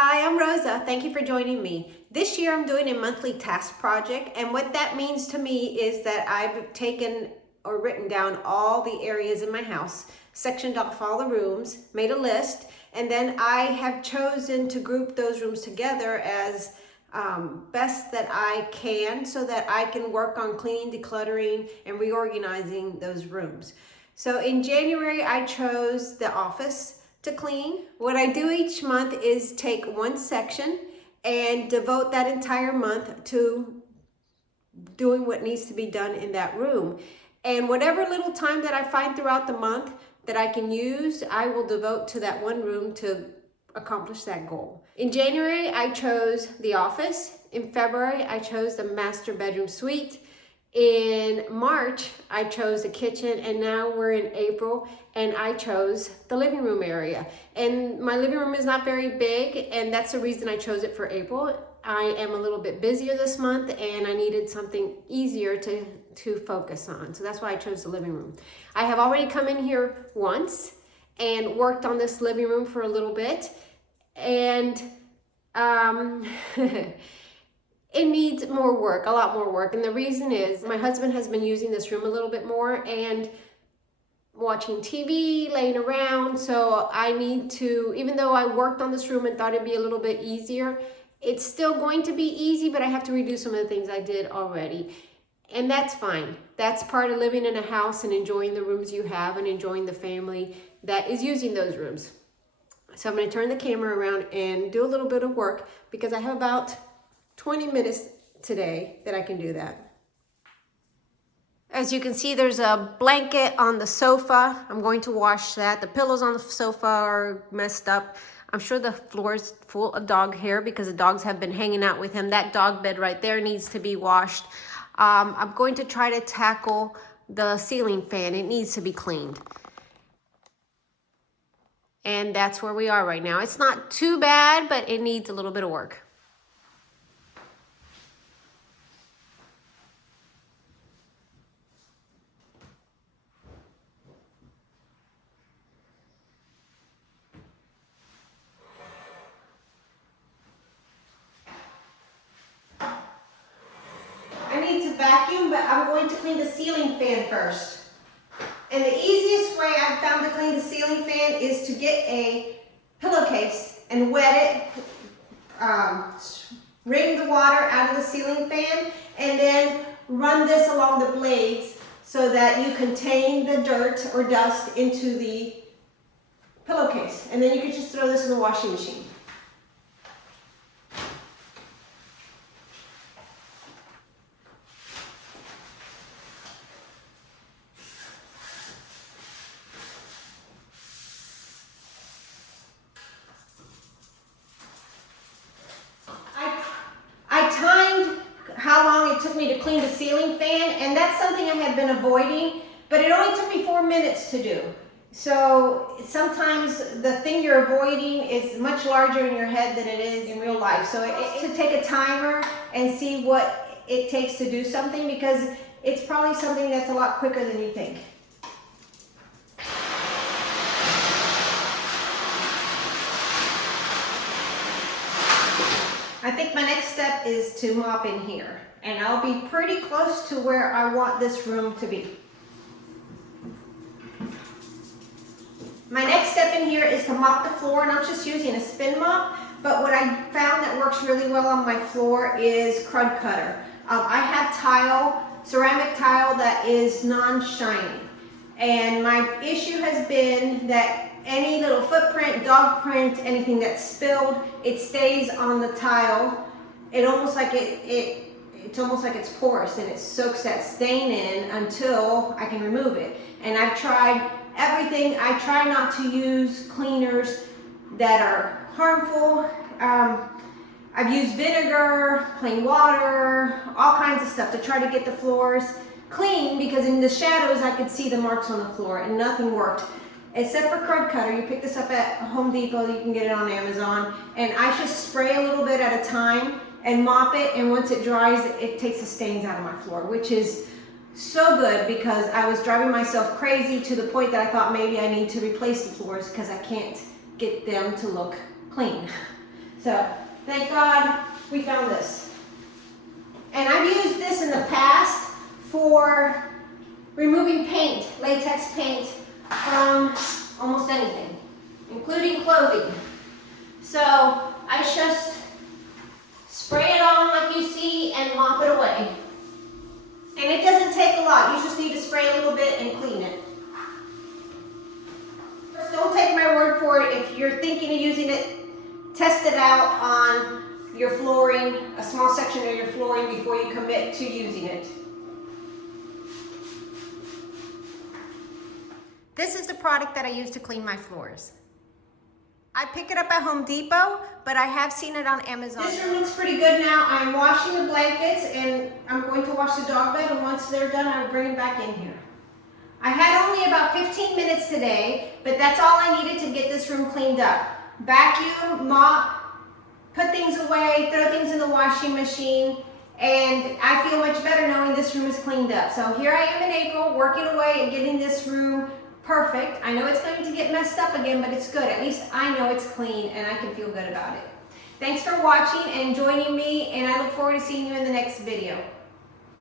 Hi, I'm Rosa. Thank you for joining me. This year I'm doing a monthly task project, and what that means to me is that I've taken or written down all the areas in my house, sectioned off all the rooms, made a list, and then I have chosen to group those rooms together as best that I can so that I can work on cleaning, decluttering, and reorganizing those rooms. So in January, I chose the office to clean. What I do each month is take one section and devote that entire month to doing what needs to be done in that room. And whatever little time that I find throughout the month that I can use, I will devote to that one room to accomplish that goal. In January, I chose the office. In February, I chose the master bedroom suite. In March, I chose the kitchen, and now we're in April, and I chose the living room area. And my living room is not very big, and that's the reason I chose it for April. I am a little bit busier this month, and I needed something easier to focus on. So that's why I chose the living room. I have already come in here once and worked on this living room for a little bit, and it needs more work, a lot more work. And the reason is my husband has been using this room a little bit more and watching TV, laying around. So I need to, even though I worked on this room and thought it'd be a little bit easier, it's still going to be easy, but I have to redo some of the things I did already. And that's fine. That's part of living in a house and enjoying the rooms you have and enjoying the family that is using those rooms. So I'm going to turn the camera around and do a little bit of work because I have about 20 minutes today that I can do that. As you can see, there's a blanket on the sofa. I'm going to wash that. The pillows on the sofa are messed up. I'm sure the floor is full of dog hair because the dogs have been hanging out with him. That dog bed right there needs to be washed. I'm going to try to tackle the ceiling fan. It needs to be cleaned. And that's where we are right now. It's not too bad, but it needs a little bit of work. I need to vacuum, but I'm going to clean the ceiling fan first. And the easiest way I've found to clean the ceiling fan is to get a pillowcase and wet it, wring the water out of the ceiling fan, and then run this along the blades so that you contain the dirt or dust into the pillowcase. And then you can just throw this in the washing machine. I timed how long it took me to clean the ceiling fan, and that's something I had been avoiding, but it only took me 4 minutes to do. So sometimes the thing you're avoiding is much larger in your head than it is in real life. So to take a timer and see what it takes to do something, because it's probably something that's a lot quicker than you think. I think my next step is to mop in here, and I'll be pretty close to where I want this room to be. My next step in here is to mop the floor, and I'm just using a spin mop, but what I found that works really well on my floor is Crud Cutter. I have tile, ceramic tile that is non-shiny, and my issue has been that any little footprint, dog print, anything that's spilled, it stays on the tile. It's almost like it's porous, and it soaks that stain in until I can remove it. And I've tried everything. I try not to use cleaners that are harmful. I've used vinegar, plain water, all kinds of stuff to try to get the floors clean, because in the shadows I could see the marks on the floor, and nothing worked. Except for Crud Cutter. You pick this up at Home Depot, you can get it on Amazon, and I just spray a little bit at a time and mop it, and once it dries, it takes the stains out of my floor, which is so good because I was driving myself crazy to the point that I thought maybe I need to replace the floors because I can't get them to look clean. So thank God we found this. And I've used this in the past for removing paint, latex paint, from almost anything, including clothing. So I just spray it on like you see and mop it away. And it doesn't take a lot. You just need to spray a little bit and clean it. Just don't take my word for it. If you're thinking of using it, test it out on your flooring, a small section of your flooring before you commit to using it. This is the product that I use to clean my floors. I pick it up at Home Depot, but I have seen it on Amazon. This room looks pretty good now. I'm washing the blankets and I'm going to wash the dog bed, and once they're done, I'll bring them back in here. I had only about 15 minutes today, but that's all I needed to get this room cleaned up. Vacuum, mop, put things away, throw things in the washing machine, and I feel much better knowing this room is cleaned up. So here I am in April, working away at getting this room perfect. I know it's going to get messed up again, but it's good. At least I know it's clean and I can feel good about it. Thanks for watching and joining me, and I look forward to seeing you in the next video.